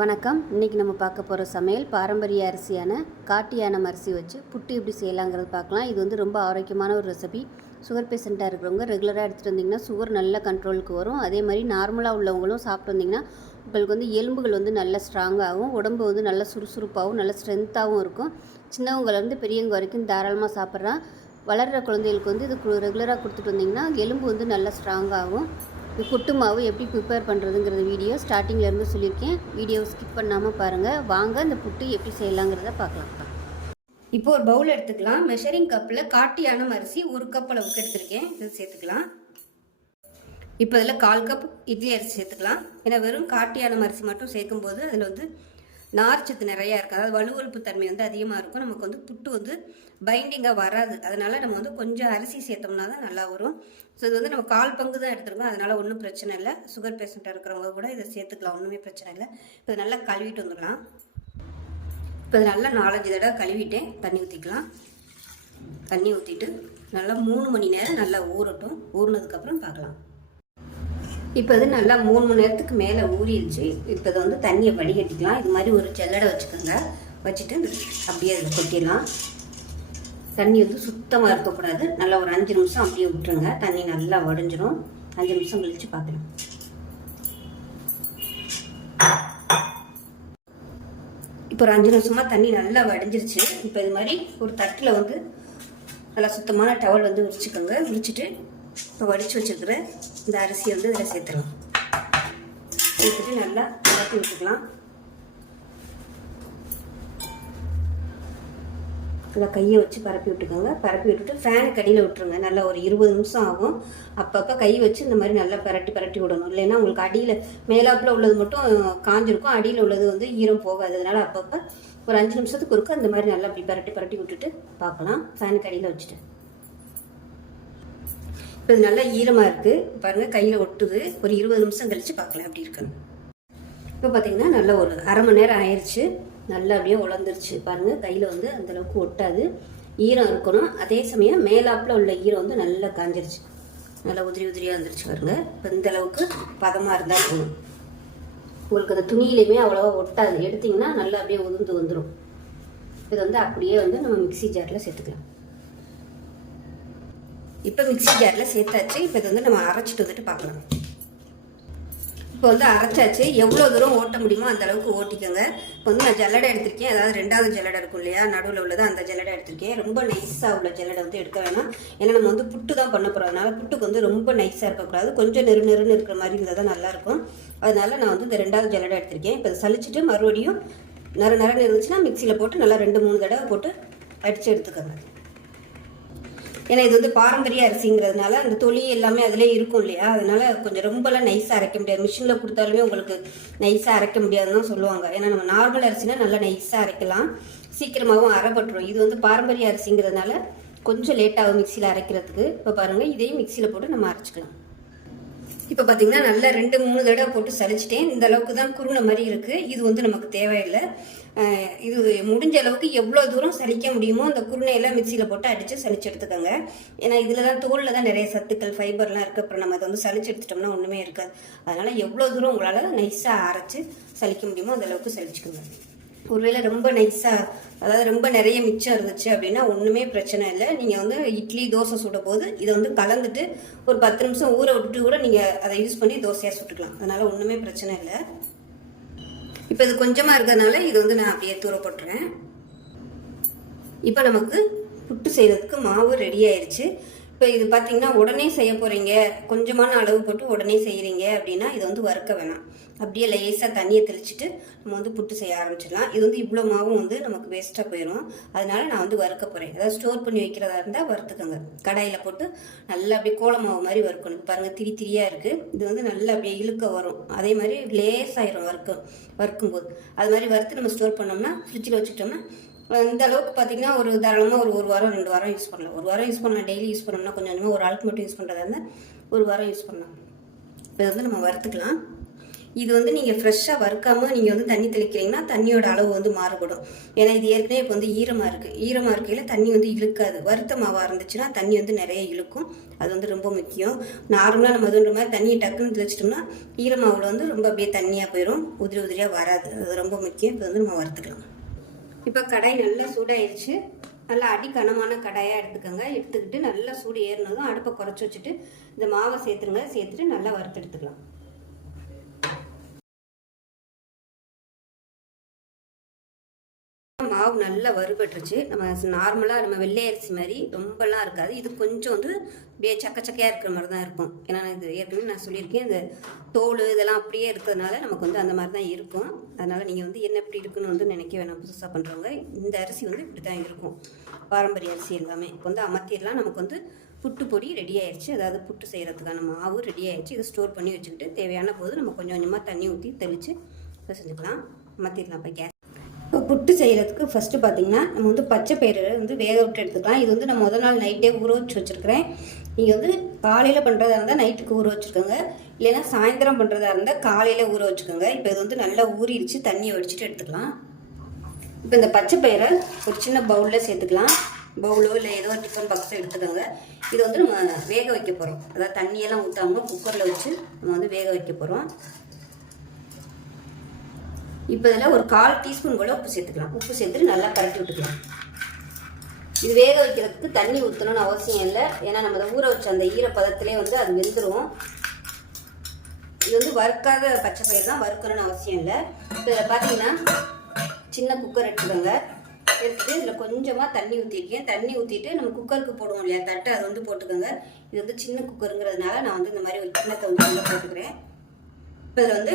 வணக்கம். இன்றைக்கி நம்ம பார்க்க போகிற சமையல் பாரம்பரிய அரிசியான காட்டுயானம் அரிசி வச்சு புட்டு எப்படி செய்யலாங்கிறது பார்க்கலாம். இது வந்து ரொம்ப ஆரோக்கியமான ஒரு ரெசிபி. சுகர் பேஷண்ட்டாக இருக்கிறவங்க ரெகுலராக எடுத்துகிட்டு வந்திங்கன்னா சுகர் நல்ல கண்ட்ரோலுக்கு வரும். அதே மாதிரி நார்மலாக உள்ளவங்களும் சாப்பிட்டு வந்திங்கன்னா உங்களுக்கு வந்து எலும்புகள் வந்து நல்ல ஸ்ட்ராங்காகவும், உடம்பு வந்து நல்ல சுறுசுறுப்பாகவும் நல்ல ஸ்ட்ரென்த்தாகவும் இருக்கும். சின்னவங்கலேருந்து பெரியவங்க வரைக்கும் தாராளமாக சாப்பிட்றான். வளர்கிற குழந்தைகளுக்கு வந்து இது ரெகுலராக கொடுத்துட்டு வந்திங்கன்னா எலும்பு வந்து நல்லா ஸ்ட்ராங்காகும். இது புட்டு மாவு எப்படி ப்ரிப்பேர் பண்ணுறதுங்கிறது வீடியோ ஸ்டார்டிங்லேருந்து சொல்லியிருக்கேன். வீடியோவை ஸ்கிப் பண்ணாமல் பாருங்கள். வாங்க இந்த புட்டு எப்படி செய்யலாங்கிறத பார்க்கலாம். இப்போ ஒரு பவுல் எடுத்துக்கலாம். மெஷரிங் கப்பில் காட்டுயானம் அரிசி 1 கப் அளவுக்கு எடுத்துருக்கேன். இது சேர்த்துக்கலாம். இப்போ இதில் 1/4 கப் இட்லி அரிசி சேர்த்துக்கலாம். ஏன்னா வெறும் காட்டுயானம் அரிசி மட்டும் சேர்க்கும்போது அதில் வந்து நார்ச்சத்து நிறையா இருக்குது. அதாவது வலுவழுப்பு தன்மை வந்து அதிகமாக இருக்கும். நமக்கு வந்து புட்டு வந்து பைண்டிங்காக வராது. அதனால் நம்ம வந்து கொஞ்சம் அரிசி சேர்த்தோம்னா தான் நல்லா வரும். ஸோ இது வந்து நம்ம 1/4 பங்கு தான் எடுத்துருக்கோம். அதனால் ஒன்றும் பிரச்சனை இல்லை. சுகர் பேஷண்ட்டாக இருக்கிறவங்க கூட இதை சேர்த்துக்கலாம், ஒன்றுமே பிரச்சனை இல்லை. இப்போ நல்லா கழுவிட்டு வந்துடலாம். இப்போ இது நல்லா 4-5 தடவை கழுவிட்டேன். தண்ணி ஊற்றிக்கலாம். தண்ணி ஊற்றிட்டு நல்லா 3 மணி நேரம் நல்லா ஊறட்டும். ஊறினதுக்கப்புறம் பார்க்கலாம். இப்போ இது நல்லா 3 மணி நேரத்துக்கு மேலே ஊறிடுச்சு. இப்போ இதை வந்து தண்ணியை வடிகட்டிக்கலாம். இது மாதிரி ஒரு ஜல்லடை வச்சுக்கோங்க. வச்சுட்டு அப்படியே அதில் கொட்டிடலாம். தண்ணி வந்து சுத்தமாக இருக்கக்கூடாது. நல்லா ஒரு 5 நிமிஷம் அப்படியே விட்டுருங்க. தண்ணி நல்லா வடிஞ்சிடும். 5 நிமிஷம் கழிச்சு பார்க்கலாம். இப்போ ஒரு 5 நிமிஷமாக தண்ணி நல்லா வடிஞ்சிருச்சு. இப்போ இது மாதிரி ஒரு தட்டில் வந்து நல்லா சுத்தமான டவல் வந்து விரிச்சுக்கோங்க. விரிச்சிட்டு இப்போ வடித்து வச்சுருக்கிற இந்த அரிசியை வந்து இதில் சேர்த்துக்கலாம். சேர்த்துட்டு நல்லா கலக்கி விட்டுக்கலாம். இதை கையை வச்சு பரப்பி விட்டுக்கோங்க. பரப்பி விட்டுட்டு ஃபேனுக்கு அடியில் விட்டுருங்க. நல்லா ஒரு 20 நிமிஷம் ஆகும். அப்பப்போ கை வச்சு இந்த மாதிரி நல்லா பரட்டி விடணும். இல்லைன்னா உங்களுக்கு அடியில் மேலாப்பில் உள்ளது மட்டும் காஞ்சிருக்கும், அடியில் உள்ளது வந்து ஈரம் போகாது. அதனால் அப்பப்போ ஒரு 5 நிமிஷத்துக்கு ஒருக்க அந்த மாதிரி நல்லா அப்படி பரட்டி விட்டுட்டு பார்க்கலாம். ஃபேனுக்கு அடியில் வச்சுட்டு இப்போ இது நல்லா ஈரமாக இருக்குது பாருங்கள். கையில் ஒட்டுது. ஒரு 20 நிமிஷம் கழித்து பார்க்கலாம் எப்படி இருக்குன்னு. இப்போ பார்த்தீங்கன்னா நல்லா ஒரு அரை மணி நேரம் ஆயிடுச்சு. நல்லா அப்படியே உலர்ந்துருச்சு பாருங்கள். கையில் வந்து அந்தளவுக்கு ஒட்டாது, ஈரம் இருக்கணும். அதே சமயம் மேலாப்பில் உள்ள ஈரம் வந்து நல்லா காஞ்சிருச்சு. நல்லா உதிரியாக வந்துருச்சு பாருங்கள். இப்போ இந்த அளவுக்கு பதமாக இருந்தால் போகணும். உங்களுக்கு அந்த துணியிலையுமே அவ்வளோவா ஒட்டாது. எடுத்திங்கன்னா நல்லா அப்படியே உதிர்ந்து வந்துடும். இது வந்து அப்படியே வந்து நம்ம மிக்சி ஜாரில் சேர்த்துக்கலாம். இப்போ மிக்சி ஜாரில் சேர்த்தாச்சு. இப்போ இது வந்து நம்ம அரைச்சிட்டு வந்துட்டு பார்க்கலாம். இப்போ வந்து அரைச்சாச்சு. எவ்வளோ தூரம் ஓட்ட முடியுமோ அந்த அளவுக்கு ஓட்டிக்கோங்க. இப்போ வந்து நான் ஜல்லடை எடுத்திருக்கேன். அதாவது 2வது ஜல்லடை இருக்கும் இல்லையா, நடுவில் உள்ளது, அந்த ஜல்லடை எடுத்திருக்கேன். ரொம்ப நைஸாக உள்ள ஜல்லடை வந்து எடுக்க வேணாம். ஏன்னா நம்ம வந்து புட்டு தான் பண்ண போகிறோம். அதனால புட்டுக்கு வந்து ரொம்ப நைஸாக இருக்கக்கூடாது. கொஞ்சம் நெருன்னு இருக்கிற மாதிரி இருந்தால் தான் நல்லாயிருக்கும். அதனால நான் வந்து இந்த 2வது ஜல்லடை எடுத்திருக்கேன். இப்போ சலிச்சுட்டு மறுபடியும் நரன்னு இருந்துச்சுன்னா மிக்சியில் போட்டு நல்லா 2-3 தடவை போட்டு அடித்து எடுத்துக்கோங்க. ஏன்னா இது வந்து பாரம்பரிய அரிசிங்கிறதுனால அந்த தொலி எல்லாமே அதிலே இருக்கும் இல்லையா, அதனால கொஞ்சம் ரொம்பலாம் நைஸாக அரைக்க முடியாது. மிஷினில் கொடுத்தாலுமே உங்களுக்கு நைஸாக அரைக்க முடியாதுன்னு தான் சொல்லுவாங்க. ஏன்னா நம்ம நார்மல் அரிசினா நல்லா நைஸாக அரைக்கலாம், சீக்கிரமாகவும் அரைப்பட்டுரும். இது வந்து பாரம்பரிய அரிசிங்கிறதுனால கொஞ்சம் லேட்டாகும் மிக்சியில் அரைக்கிறதுக்கு. இப்போ பாருங்கள், இதையும் மிக்சியில் போட்டு நம்ம அரைச்சிக்கலாம். இப்போ பார்த்தீங்கன்னா நல்லா 2-3 தடவை போட்டு சலிச்சிட்டேன். இந்த அளவுக்கு தான் குருணை மாதிரி இருக்குது. இது வந்து நமக்கு தேவையில்லை. இது முடிஞ்ச அளவுக்கு எவ்வளோ தூரம் சலிக்க முடியுமோ அந்த குருணையெல்லாம் மிக்சியில் போட்டு அடித்து சலிச்சு எடுத்துக்கோங்க. ஏன்னா இதில் தான் தோலில் தான் நிறைய சத்துக்கள் ஃபைபர்லாம் இருக்குது. அப்புறம் நம்ம அதை வந்து சலிச்சு எடுத்துட்டோம்னா ஒன்றுமே இருக்காது. அதனால் எவ்வளோ தூரம் உங்களால் நைஸாக அரைச்சி சலிக்க முடியுமோ அந்த அளவுக்கு சலிச்சுக்கோங்க. ஒருவேளை ரொம்ப நைஸாக, அதாவது ரொம்ப நிறைய மிச்சம் இருந்துச்சு அப்படின்னா ஒன்றுமே பிரச்சனை இல்லை. நீங்கள் வந்து இட்லி தோசை சுடும் போது இதை வந்து கலந்துட்டு ஒரு 10 நிமிஷம் ஊற விட்டுட்டு கூட நீங்கள் அதை யூஸ் பண்ணி தோசையாக சுட்டுக்கலாம். அதனால் ஒன்றுமே பிரச்சனை இல்லை. இப்போ இது கொஞ்சமாக இருக்கிறதுனால இது வந்து நான் அப்படியே தூர போட்டுறேன். இப்போ நமக்கு புட்டு செய்கிறதுக்கு மாவு ரெடி ஆயிடுச்சு. இப்போ இது பார்த்தீங்கன்னா உடனே செய்ய போகிறீங்க, கொஞ்சமான அளவு போட்டு உடனே செய்கிறீங்க அப்படின்னா இது வந்து வறுக்க வேணாம். அப்படியே லேசாக தண்ணியை தெளிச்சுட்டு நம்ம வந்து புட்டு செய்ய ஆரம்பிச்சிடலாம். இது வந்து இவ்வளோ மாவும் வந்து நமக்கு வேஸ்ட்டாக போயிடும். அதனால நான் வந்து வறுக்க போகிறேன். அதாவது ஸ்டோர் பண்ணி வைக்கிறதா இருந்தால் வறுத்துக்கோங்க. கடாயில் போட்டு நல்லா அப்படியே கோல மாவு மாதிரி வறுக்கணும். பாருங்கள், திரியாக இருக்குது. இது வந்து நல்லா அப்படியே இழுக்க வரும். அதே மாதிரி லேசாயிரும் வறுக்கும்போது. அது மாதிரி வறுத்து நம்ம ஸ்டோர் பண்ணோம்னா ஃப்ரிட்ஜில் வச்சுக்கிட்டோம்னா இந்த அளவுக்கு பார்த்தீங்கன்னா ஒரு தாராளமாக ஒரு வாரம் 2 வாரம் யூஸ் பண்ணலாம். 1 வாரம் யூஸ் பண்ணலாம். டெய்லி யூஸ் பண்ணோம்னா கொஞ்சம் ஒரு ஆளுக்கு மட்டும் யூஸ் பண்ணுறதா இருந்தால் 1 வாரம் யூஸ் பண்ணலாம். இப்போ வந்து நம்ம வறுத்துக்கலாம். இது வந்து நீங்கள் ஃப்ரெஷ்ஷாக வறுக்காமல் நீங்கள் வந்து தண்ணி தெளிக்கிறீங்கன்னா தண்ணியோட அளவு வந்து மாறுபடும். ஏன்னா இது ஏற்கனவே இப்போ வந்து ஈரமாக இருக்குது. ஈரமாக இருக்கையில் தண்ணி வந்து இழுக்காது. வறுத்த மாவாக இருந்துச்சுன்னா தண்ணி வந்து நிறைய இழுக்கும். அது வந்து ரொம்ப முக்கியம். நார்மலாக நம்ம அதுன்ற மாதிரி தண்ணியை டக்குன்னு தெளிச்சிட்டோம்னா ஈரமாவில் வந்து ரொம்ப அப்படியே தண்ணியாக போயிடும், உதிரி உதிரியாக வராது. அது ரொம்ப முக்கியம். இப்போ வந்து நம்ம வறுத்துக்கலாம். இப்போ கடாய் நல்லா சூடாயிருச்சு. நல்லா அடிக்கனமான கடாயாக எடுத்துக்கோங்க. எடுத்துக்கிட்டு நல்லா சூடு ஏறினதும் அடுப்பை குறைச்சி வச்சுட்டு இந்த மாவை சேர்த்துருங்க. சேர்த்துட்டு நல்லா வறுத்து எடுத்துக்கலாம். மாவு நல்லா வறுபட்டுருச்சு. நம்ம நார்மலாக நம்ம வெள்ளை அரிசி மாதிரி ரொம்பலாம் இருக்காது. இது கொஞ்சம் வந்து அப்படியே சக்கையாக இருக்கிற மாதிரி தான் இருக்கும். ஏன்னா இது ஏற்கனவே நான் சொல்லியிருக்கேன், இந்த தோல் இதெல்லாம் அப்படியே இருக்கிறதுனால நமக்கு வந்து அந்த மாதிரி தான் இருக்கும். அதனால் நீங்கள் வந்து என்ன இப்படி இருக்குன்னு வந்து நினைக்க வேணாம். புதுசாக பண்ணுறவங்க இந்த அரிசி வந்து இப்படி தான் இருக்கும். பாரம்பரிய அரிசி எல்லாமே இப்போ வந்து அமர்த்திடலாம். நமக்கு வந்து புட்டு பொடி ரெடி ஆயிடுச்சு. அதாவது புட்டு செய்கிறதுக்கான மாவு ரெடி ஆயிடுச்சு. இதை ஸ்டோர் பண்ணி வச்சுக்கிட்டு தேவையான போது நம்ம கொஞ்சம் கொஞ்சமாக தண்ணி ஊற்றி தெளித்து இதை செஞ்சுக்கலாம். அமர்த்திடலாம். இப்போ கேஸ் இப்போ புட்டு செய்கிறதுக்கு ஃபஸ்ட்டு பார்த்திங்கன்னா நம்ம வந்து பச்சை பயிறு வந்து வேக விட்டு எடுத்துக்கலாம். இது வந்து நான் முதல் நாள் நைட்டே ஊற வச்சு வச்சுருக்கிறேன். நீங்கள் வந்து காலையில் பண்ணுறதா இருந்தால் நைட்டுக்கு ஊற வச்சுக்கோங்க, இல்லைன்னா சாயந்தரம் பண்ணுறதா இருந்தால் காலையில் ஊற வச்சுக்கோங்க. இப்போ இது வந்து நல்லா ஊறிடுச்சு. தண்ணியை வடிச்சிட்டு எடுத்துக்கலாம். இப்போ இந்த பச்சை பயிரை ஒரு சின்ன பவுலில் சேர்த்துக்கலாம். பவுலோ இல்லை ஏதோ டிஃபன் பாக்ஸோ எடுத்துக்கோங்க. இதை வந்து நம்ம வேக வைக்க போகிறோம். அதாவது தண்ணியெல்லாம் ஊற்றாமல் குக்கரில் வச்சு நம்ம வந்து வேக வைக்க போகிறோம். இப்போ இதில் ஒரு 1/4 டீஸ்பூன் போல் உப்பு சேர்த்துக்கலாம். உப்பு சேர்த்துட்டு நல்லா கரட்டி விட்டுக்கலாம். இது வேக வைக்கிறதுக்கு தண்ணி ஊற்றணும்னு அவசியம் இல்லை. ஏன்னா நம்ம அதை ஊற வச்ச அந்த ஈரப்பதத்திலே வந்து அது வெந்துடும். இது வந்து வறுக்காத பச்சை பயிர் தான், வறுக்கணும்னு அவசியம் இல்லை. இப்போ இதில் பார்த்தீங்கன்னா சின்ன குக்கர் எடுத்துக்கோங்க. எடுத்துகிட்டு இதில் கொஞ்சமாக தண்ணி ஊற்றிருக்கேன். தண்ணி ஊற்றிட்டு நம்ம குக்கருக்கு போடுவோம் இல்லையா தட்டு, அது வந்து போட்டுக்கோங்க. இது வந்து சின்ன குக்கருங்கிறதுனால நான் வந்து இந்த மாதிரி ஒரு சின்னத்தை வந்து உள்ளே போட்டுக்கிறேன். இப்போ இதில் வந்து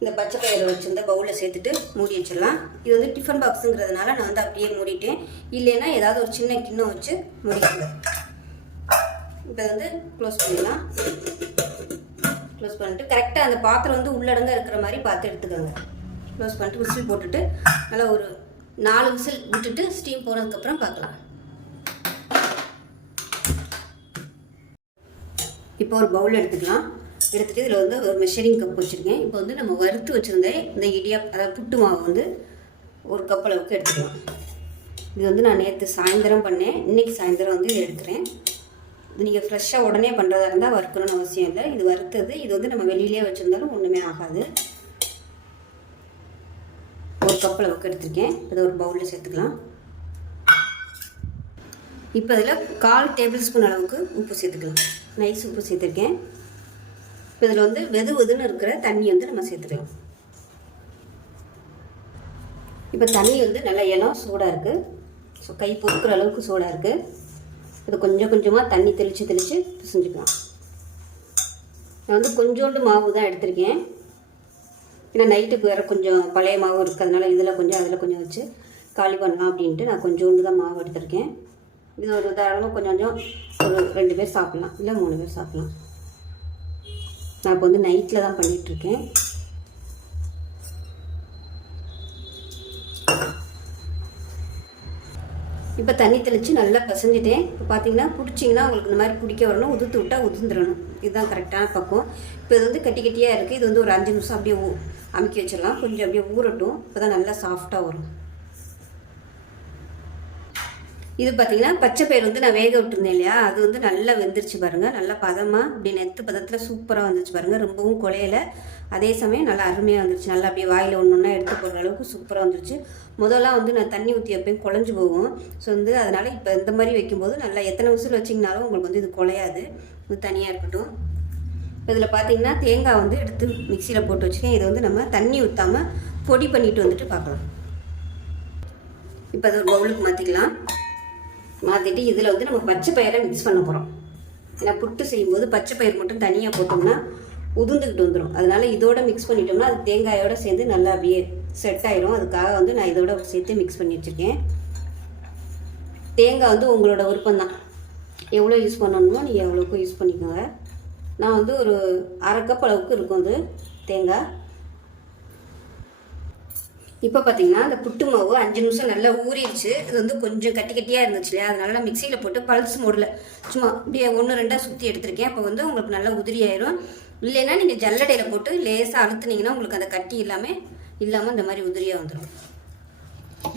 இந்த பச்சை பயிரை வச்சுருந்த பவுலில் சேர்த்துட்டு மூடி வச்சிடலாம். இது வந்து டிஃபன் பாக்ஸுங்கிறதுனால நான் வந்து அப்படியே மூடிட்டேன். இல்லைன்னா ஏதாவது ஒரு சின்ன கிண்ணம் வச்சு மூடிக்கோங்க. இப்போ வந்து க்ளோஸ் பண்ணிடலாம். க்ளோஸ் பண்ணிட்டு கரெக்டாக அந்த பாத்திரம் வந்து உள்ளடங்க இருக்கிற மாதிரி பார்த்து எடுத்துக்கோங்க. க்ளோஸ் பண்ணிட்டு விசில் போட்டுட்டு நல்லா ஒரு 4 விசில் விட்டுட்டு ஸ்டீம் போனதுக்கப்புறம் பார்க்கலாம். இப்போ ஒரு பவுல் எடுத்துக்கலாம். எடுத்துகிட்டு இதில் வந்து ஒரு மெஷரிங் கப் வச்சுருக்கேன். இப்போ வந்து நம்ம வறுத்து வச்சுருந்தேன் இந்த அதாவது புட்டு மாவு வந்து 1 கப் அளவுக்கு எடுத்துக்கலாம். இது வந்து நான் நேற்று சாயந்தரம் பண்ணேன். இன்றைக்கி சாயந்தரம் வந்து இது எடுக்கிறேன். இது நீங்கள் ஃப்ரெஷ்ஷாக உடனே பண்ணுறதா இருந்தால் வறுக்கணும்னு அவசியம் இல்லை. இது வறுத்தது. இது வந்து நம்ம வெளியிலே வச்சுருந்தாலும் ஒன்றுமே ஆகாது. 1 கப் அளவுக்கு எடுத்துருக்கேன். இதை ஒரு பவுலில் சேர்த்துக்கலாம். இப்போ இதில் 1/4 டேபிள் ஸ்பூன் அளவுக்கு உப்பு சேர்த்துக்கலாம். நைஸ் உப்பு சேர்த்துருக்கேன். இப்போ இதில் வந்து வெதுன்னு இருக்கிற தண்ணி வந்து நம்ம சேர்த்துக்கலாம். இப்போ தண்ணி வந்து நல்லா இளம் சூடாக இருக்குது. ஸோ கை பொறுக்கிற அளவுக்கு சூடாக இருக்குது. இது கொஞ்சம் கொஞ்சமாக தண்ணி தெளித்து பிசைஞ்சுக்கலாம். நான் வந்து கொஞ்சோண்டு மாவு தான் எடுத்திருக்கேன். ஏன்னா நைட்டுக்கு வேறு கொஞ்சம் பழைய மாவு இருக்கிறதுனால இதில் கொஞ்சம் அதில் கொஞ்சம் வச்சு காலி பண்ணலாம் அப்படின்ட்டு நான் கொஞ்சோண்டு தான் மாவு எடுத்திருக்கேன். இது ஒரு தாராளமாக கொஞ்சம் ஒரு 2 பேர் சாப்பிட்லாம், இல்லை 3 பேர் சாப்பிட்லாம். நான் இப்போ வந்து நைட்டில் தான் பண்ணிகிட்ருக்கேன். இப்போ தண்ணி தெளித்து நல்லா பசஞ்சிட்டேன். இப்போ பார்த்தீங்கன்னா பிடிச்சிங்கன்னா உங்களுக்கு இந்த மாதிரி பிடிக்க வரணும். உதுத்து விட்டால் உதுந்துடணும். இதுதான் கரெக்டான பக்கம். இப்போ இது வந்து கட்டியாக இருக்குது. இது வந்து ஒரு 5 நிமிஷம் அப்படியே அமுக்கி வச்சிடலாம். கொஞ்சம் அப்படியே ஊறட்டும். இப்போ தான் நல்லா சாஃப்டாக வரும். இது பார்த்தீங்கன்னா பச்சை பயிர் வந்து நான் வேக விட்டுருந்தேன் இல்லையா, அது வந்து நல்லா வெந்துருச்சு பாருங்கள். நல்லா பதமாக அப்படி நெத்து பதத்தில் சூப்பராக வந்துருச்சு பாருங்கள். ரொம்பவும் குலையலை, அதே சமயம் நல்லா அருமையாக வந்துருச்சு. நல்லா அப்படியே வாயில் ஒன்று எடுத்து போடுற அளவுக்கு சூப்பராக வந்துருச்சு. முதல்லாம் வந்து நான் தண்ணி ஊற்றி வைப்பேன், குழஞ்சி போகும். ஸோ வந்து அதனால் இப்போ இந்த மாதிரி வைக்கும்போது நல்லா எத்தனை விசில் வச்சிங்கனாலும் உங்களுக்கு வந்து இது குலையாது. இது தனியாக இருக்கட்டும். இப்போ இதில் பார்த்தீங்கன்னா தேங்காய் வந்து எடுத்து மிக்சியில் போட்டு வச்சுக்கேன். இதை வந்து நம்ம தண்ணி ஊற்றாமல் பொடி பண்ணிட்டு வந்துட்டு பார்க்கலாம். இப்போ அது ஒரு பவுலுக்கு மாற்றிக்கலாம். மாற்றிட்டு இதில் வந்து நம்ம பச்சை பயிரை மிக்ஸ் பண்ண போகிறோம். ஏன்னா புட்டு செய்யும்போது பச்சை பயிர் மட்டும் தனியாக போட்டோம்னா உதுந்துக்கிட்டு வந்துடும். அதனால் இதோட மிக்ஸ் பண்ணிட்டோம்னா அது தேங்காயோடு சேர்ந்து நல்லா அப்படியே செட் ஆயிரும். அதுக்காக வந்து நான் இதோட சேர்த்து மிக்ஸ் பண்ணி வச்சுருக்கேன். தேங்காய் வந்து உங்களோட விருப்பம் தான், எவ்வளோ யூஸ் பண்ணணுமோ நீங்கள் எவ்வளோக்கும் யூஸ் பண்ணிக்கோங்க. நான் வந்து ஒரு 1/2 கப் அளவுக்கு இருக்கும் அது தேங்காய். இப்போ பார்த்தீங்கன்னா அந்த புட்டு மாவு 5 நிமிஷம் நல்லா ஊறிடுச்சு. இது வந்து கொஞ்சம் கட்டியாக இருந்துச்சு இல்லையா, அதனால நான் மிக்சியில் போட்டு பல்ஸ் மோடில் சும்மா அப்படியே 1-2 சுற்றி எடுத்திருக்கேன். அப்போ வந்து உங்களுக்கு நல்லா உதிரி ஆயிரும். இல்லைன்னா நீங்கள் ஜல்லடையில் போட்டு லேசாக அழுத்துனீங்கன்னா உங்களுக்கு அந்த கட்டி இல்லாமல் இந்த மாதிரி உதிரியாக வந்துடும்.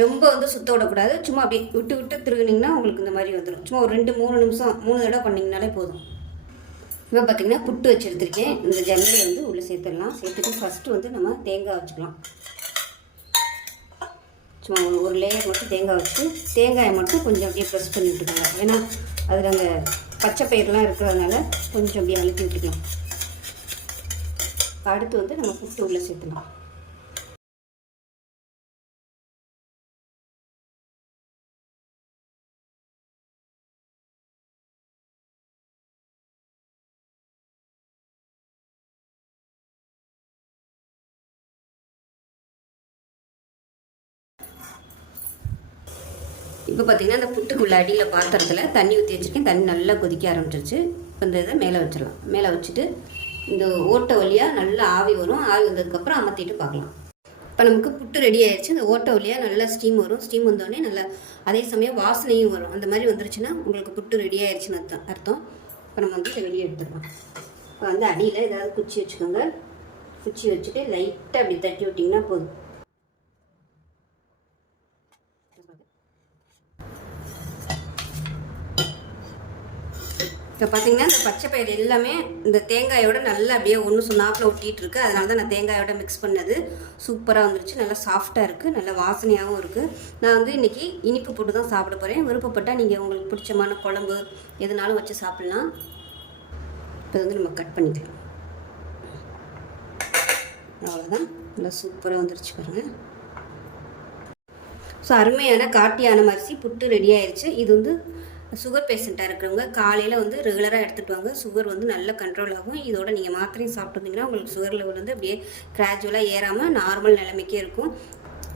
ரொம்ப வந்து சுத்த விடக்கூடாது, சும்மா அப்படியே விட்டு விட்டு திருகுனிங்கன்னா உங்களுக்கு இந்த மாதிரி வந்துடும். சும்மா ஒரு 2-3 நிமிஷம் 3 தடவை பண்ணிங்கனாலே போதும். இப்போ பார்த்திங்கன்னா புட்டு வச்சு எடுத்துருக்கேன். இந்த ஜல்லடை வந்து உள்ளே சேர்த்துடலாம். சேர்த்துட்டு ஃபஸ்ட்டு வந்து நம்ம தேங்காய் வச்சுக்கலாம். சும்மா ஒரு லேயர் மட்டும் தேங்காய் வச்சு தேங்காயை மட்டும் கொஞ்சம் அப்படியே ப்ரெஸ் பண்ணி விட்டுக்கலாம். ஏன்னா அதில் அந்த பச்சை பயிரெலாம் இருக்கிறதுனால கொஞ்சம் அப்படியே அழுத்தி விட்டுக்கலாம். அடுத்து வந்து நம்ம புட்டு உள்ளே சேர்த்துக்கலாம். இப்போ பார்த்திங்கன்னா அந்த புட்டுக்குள்ள அடியில் பாத்திரத்தில் தண்ணி ஊற்றி வச்சுருக்கேன். தண்ணி நல்லா கொதிக்க ஆரம்பிச்சிருச்சு. இப்போ இந்த இதை மேலே வச்சிடலாம். மேலே வச்சுட்டு இந்த ஓட்டை வழியாக நல்லா ஆவி வரும். ஆவி வந்ததுக்கப்புறம் அமர்த்திட்டு பார்க்கலாம். இப்போ நமக்கு புட்டு ரெடி ஆயிடுச்சு. இந்த ஓட்டை வழியாக நல்லா ஸ்டீம் வரும். ஸ்டீம் வந்தோடனே நல்லா அதே சமயம் வாசனையும் வரும். அந்த மாதிரி வந்துருச்சுன்னா உங்களுக்கு புட்டு ரெடி ஆயிடுச்சுன்னு அர்த்தம். இப்போ நம்ம வந்து இதை வெளியே எடுத்துடலாம். இப்போ வந்து அடியில் ஏதாவது குச்சி வச்சுக்கோங்க. குச்சி வச்சுட்டு லைட்டாக அப்படி தட்டி விட்டிங்கன்னா போதும். இப்போ பார்த்திங்கன்னா இந்த பச்சை பயிர் எல்லாமே இந்த தேங்காயோட நல்லா அப்படியே ஒன்று சொன்னாப்பில் ஒட்டிகிட்டு இருக்குது. அதனால தான் நான் தேங்காயோட மிக்ஸ் பண்ணது. சூப்பராக வந்துருச்சு. நல்லா சாஃப்டாக இருக்குது, நல்லா வாசனையாகவும் இருக்குது. நான் வந்து இன்றைக்கி இனிப்பு போட்டு தான் சாப்பிட போகிறேன். விருப்பப்பட்டால் நீங்கள் உங்களுக்கு பிடிச்சமான குழம்பு எதுனாலும் வச்சு சாப்பிட்லாம். இப்போ வந்து நம்ம கட் பண்ணிக்கலாம். அவ்வளோதான், நல்லா சூப்பராக வந்துருச்சு பாருங்கள். ஸோ அருமையான காட்டுயானம் அரிசி புட்டு ரெடி ஆயிடுச்சு. இது வந்து சுகர் பேஷண்ட்டாக இருக்கிறவங்க காலையில் வந்து ரெகுலராக எடுத்துகிட்டு வாங்க. சுகர் வந்து நல்ல கண்ட்ரோல் ஆகும். இதோட நீங்கள் மாத்திரையும் சாப்பிட்டு வந்தீங்கன்னா உங்களுக்கு சுகர் லெவல் வந்து அப்படியே கிராஜுவலாக ஏறாமல் நார்மல் நிலைமைக்கே இருக்கும்.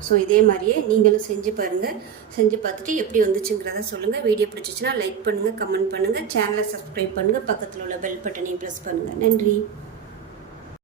ஸோ இதே மாதிரியே நீங்களும் செஞ்சு பாருங்கள். செஞ்சு பார்த்துட்டு எப்படி வந்துச்சுங்கிறத சொல்லுங்கள். வீடியோ பிடிச்சிச்சின்னா லைக் பண்ணுங்கள், கமெண்ட் பண்ணுங்கள், சேனலை சப்ஸ்கிரைப் பண்ணுங்கள், பக்கத்தில் உள்ள பெல் பட்டனையும் ப்ரெஸ் பண்ணுங்கள். நன்றி.